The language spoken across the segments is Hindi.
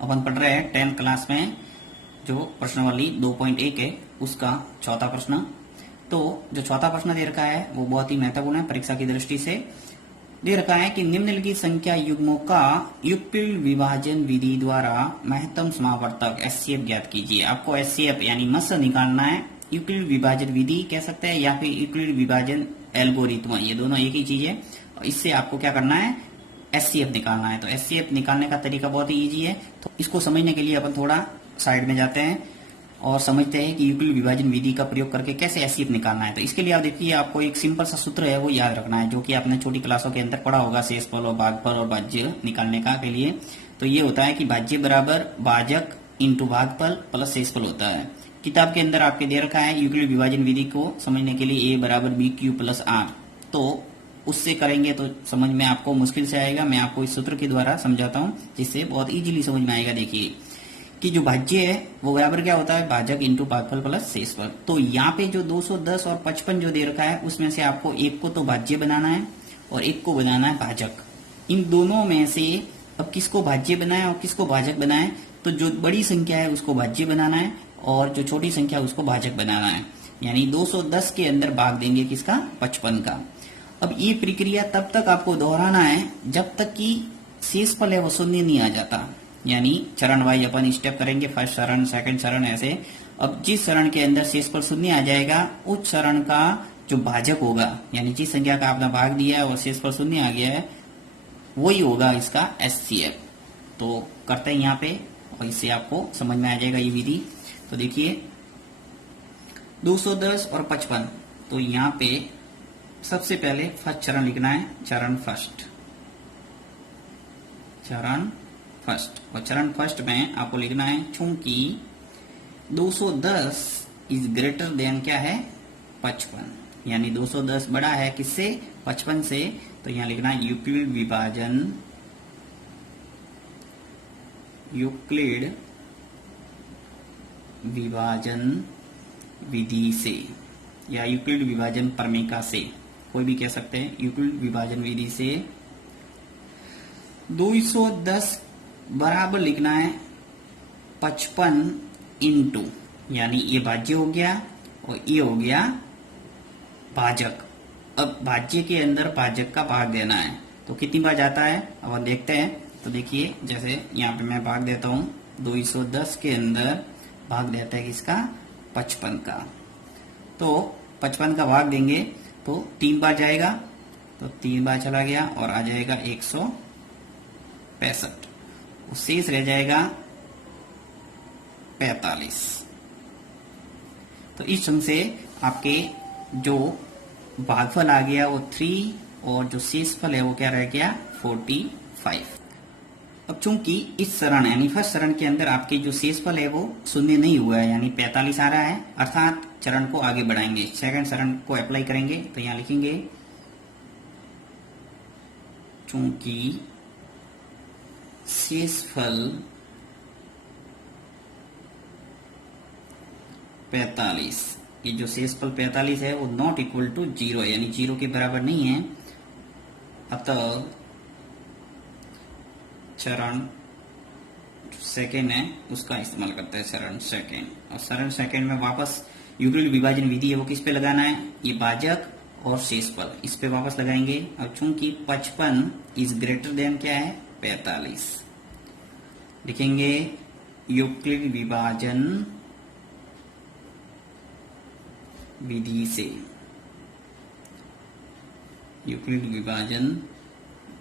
अपन पढ़ रहे हैं 10th क्लास में जो प्रश्नावली 2.1 है उसका चौथा प्रश्न। तो जो चौथा प्रश्न दे रखा है वो बहुत ही महत्वपूर्ण है परीक्षा की दृष्टि से। दे रखा है कि निम्नलिखित संख्या युग्मों का युगल विभाजन विधि द्वारा महत्तम समावर्तक एचसीएफ ज्ञात कीजिए। आपको एचसीएफ यानी मस निकालना है। युगल विभाजन विधि कह सकते हैं या फिर युगल विभाजन एल्गोरिथम, ये दोनों एक ही चीज है। इससे आपको क्या करना है, एचसीएफ निकालना है। तो एचसीएफ निकालने का तरीका बहुत ही इजी है। तो इसको समझने के लिए अपन थोड़ा साइड में जाते हैं और समझते हैं कि युगल विभाजन विधि का प्रयोग करके कैसे एचसीएफ निकालना है। तो इसके लिए आप देखिए, आपको एक सिंपल सा सूत्र है वो याद रखना है, जो कि आपने छोटी क्लासों के अंदर पढ़ा होगा, शेषफल और भागफल और भाज्य निकालने का के लिए। तो ये होता है कि भाज्य बराबर भाजक इंटू भागफल प्लस शेषफल होता है। किताब के अंदर आपके दे रखा है युगल विभाजन विधि को समझने के लिए ए बराबर बी क्यू प्लस आर। तो उससे करेंगे तो समझ में आपको मुश्किल से आएगा। मैं आपको इस सूत्र के द्वारा समझाता हूं जिससे बहुत इजीली समझ में आएगा। देखिए कि जो भाज्य है वो बराबर क्या होता है, भाजक इंटू भागफल प्लस शेषफल। तो यहाँ पे जो 210 और 55 जो दे रखा है उसमें से आपको एक को तो भाज्य बनाना है और एक को बनाना है भाजक। इन दोनों में से अब किसको भाज्य बनाए और किसको भाजक बनाए, तो जो बड़ी संख्या है उसको भाज्य बनाना है और जो छोटी संख्या उसको भाजक बनाना है। यानी 210 के अंदर भाग देंगे किसका, 55 का। अब ये प्रक्रिया तब तक आपको दोहराना है जब तक कि शेषफल है वो शून्य नहीं आ जाता। यानी चरण वाइज अपन स्टेप करेंगे, फर्स्ट चरण सेकंड चरण ऐसे। अब जिस चरण के अंदर शेषफल शून्य आ जाएगा उस चरण का जो भाजक होगा, यानी जिस संख्या का आपने भाग दिया है और शेषफल शून्य आ गया है, वही होगा इसका एचसीएफ। तो करते हैं यहाँ पे और इससे आपको समझ में आ जाएगा ये विधि। तो देखिए 210 और 55, तो यहाँ पे सबसे पहले फर्स्ट चरण लिखना है, चरण फर्स्ट। और चरण फर्स्ट में आपको लिखना है चूंकि 210 इज ग्रेटर देन क्या है, 55, यानी 210 बड़ा है किससे, 55 से। तो यहां लिखना है यूक्लिड विभाजन विधि से या यूक्लिड विभाजन प्रमेय से, कोई भी कह सकते हैं। यूक्लिड विभाजन विधि से 210 बराबर लिखना है 55 इंटू, यानी ये भाज्य हो गया और ये हो गया भाजक। अब भाज्य के अंदर भाजक का भाग देना है, तो कितनी बार जाता है अब हम देखते हैं। तो देखिए जैसे यहाँ पे मैं भाग देता हूँ, 210 के अंदर भाग देता है किसका, 55 का। तो 55 का भाग देंगे तो 3 बार जाएगा, तो 3 बार चला गया और आ जाएगा 165। शेष रह जाएगा 45। तो इस ढंग से आपके जो भागफल आ गया वो 3 और जो शेषफल है वो क्या रह गया, 45। अब चूंकि इस चरण यानी फर्स्ट चरण के अंदर आपके जो शेषफल है वो शून्य नहीं हुआ है, यानी 45 आ रहा है, अर्थात चरण को आगे बढ़ाएंगे, सेकंड चरण को अप्लाई करेंगे। तो यहां लिखेंगे चूंकि शेषफल 45, ये जो शेषफल 45 है वो नॉट इक्वल टू 0 है, यानी 0 के बराबर नहीं है। अतः चरण सेकेंड है उसका इस्तेमाल करते हैं, चरण सेकेंड। और चरण सेकेंड में वापस युगल विभाजन विधि है वो किस पे लगाना है, ये भाजक और शेषफल, इस पे वापस लगाएंगे। अब चूंकि 55 इज ग्रेटर देन क्या है, 45, लिखेंगे यूक्लिड विभाजन विधि से, यूक्लिड विभाजन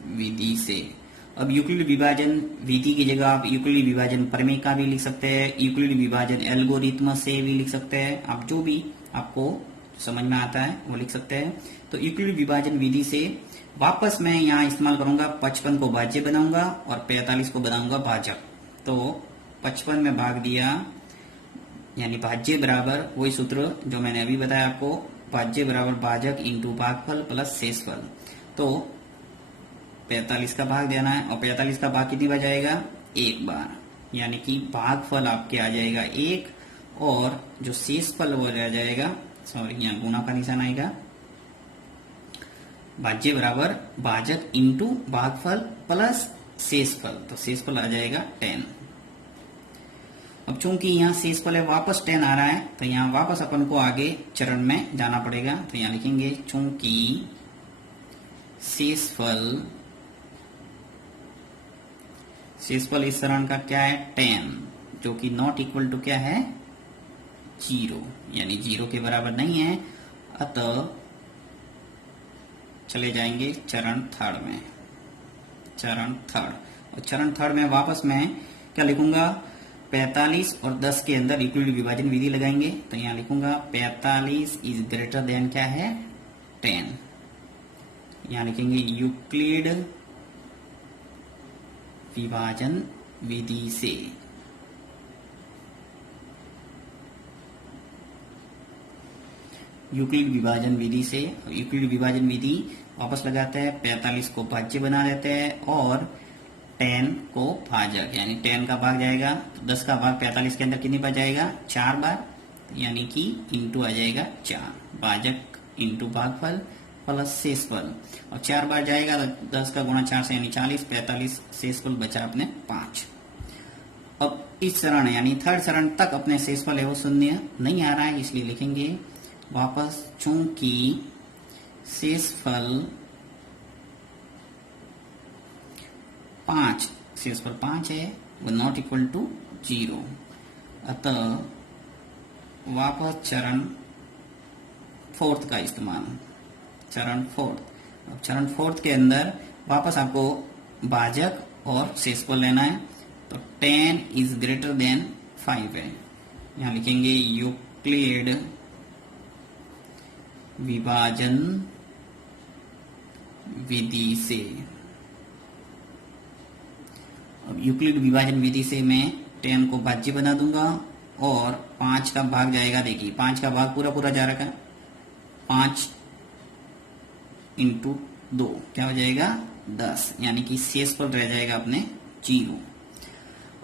विधि से। अब यूक्लिड विभाजन विधि की जगह आप यूक्लिड विभाजन प्रमेय का भी लिख सकते हैं, यूक्लिड विभाजन एल्गोरिथम से भी लिख सकते हैं। आप जो भी आपको समझ में आता है वो लिख सकते हैं। तो यूक्लिड विभाजन विधि से वापस मैं यहाँ इस्तेमाल करूंगा, 55 को भाज्य बनाऊंगा और 45 को बनाऊंगा भाजक। तो 55 में भाग दिया, यानी भाज्य बराबर वही सूत्र जो मैंने अभी बताया आपको, भाज्य बराबर भाजक इंटू भागफल प्लस शेषफल। तो 45 का भाग देना है और 45 का भाग कितनी बार जाएगा, एक बार, यानी कि भागफल आपके आ जाएगा 1 और जो शेषफल वो रह जाएगा, सॉरी यहाँ गुणा का निशान आएगा, भाज्य बराबर भाजक इंटू भागफल प्लस शेषफल। तो शेषफल आ जाएगा 10। अब चूंकि यहाँ शेषफल है वापस 10 आ रहा है, तो यहाँ वापस अपन को आगे चरण में जाना पड़ेगा। तो यहाँ लिखेंगे चूंकि शेषफल इस चरण का क्या है 10, जो कि नॉट इक्वल टू क्या है 0, यानी 0 के बराबर नहीं है। अतः चले जाएंगे चरण थर्ड में। और चरण थर्ड में वापस मैं क्या लिखूंगा 45 और 10 के अंदर यूक्लिड विभाजन विधि लगाएंगे। तो यहाँ लिखूंगा 45 इज ग्रेटर देन क्या है 10। यहाँ लिखेंगे यूक्लिड विभाजन विधि से यूक्लिड विभाजन विधि वापस लगाते हैं, 45 को भाज्य बना देते हैं और 10 को भाजक, यानी 10 का भाग जाएगा तो 10 का भाग 45 के अंदर कितनी बार जाएगा 4 बार, यानी कि इंटू आ जाएगा 4, भाजक इंटू भागफल प्लस शेषफल, और 4 बार जाएगा तो 10 का गुणा 4 से यानी 40, 45 शेषफल बचा अपने 5। अब इस चरण यानी थर्ड चरण तक अपने शेषफल है वो शून्य नहीं आ रहा है, इसलिए लिखेंगे वापस चूंकि शेषफल 5 है वो नॉट इक्वल टू 0, अतः वापस चरण फोर्थ का इस्तेमाल, चरण फोर्थ के अंदर वापस आपको भाजक और शेषफल लेना है। तो 10 इज ग्रेटर देन 5 है, यहाँ लिखेंगे यूक्लिड विभाजन विधि से। अब यूक्लिड विभाजन विधि से मैं 10 को भाज्य बना दूंगा और 5 का भाग जाएगा, देखिए 5 का भाग पूरा जा रखा है, 5 इंटू 2 क्या हो जाएगा 10, यानी कि शेषफल रह जाएगा अपने 0।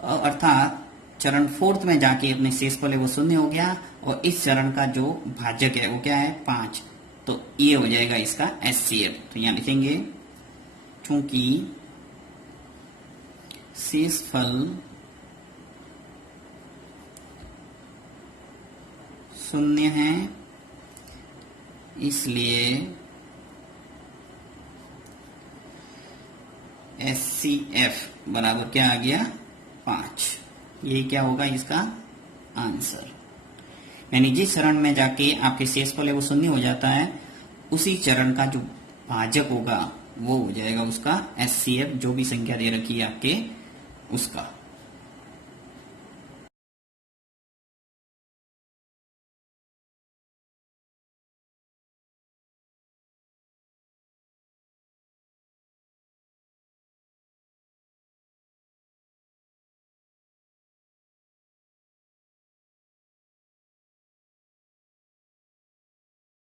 अर्थात चरण फोर्थ में जाके अपने शेषफल है वो शून्य हो गया, और इस चरण का जो भाजक है वो क्या है 5, तो ये हो जाएगा इसका HCF। तो यहाँ लिखेंगे चूंकि शेषफल शून्य है इसलिए HCF बराबर क्या आ गया 5। ये क्या होगा इसका आंसर, यानी जिस चरण में जाके आपके शेषफल है वो शून्य हो जाता है, उसी चरण का जो भाजक होगा वो हो जाएगा उसका HCF, जो भी संख्या दे रखी है आपके उसका।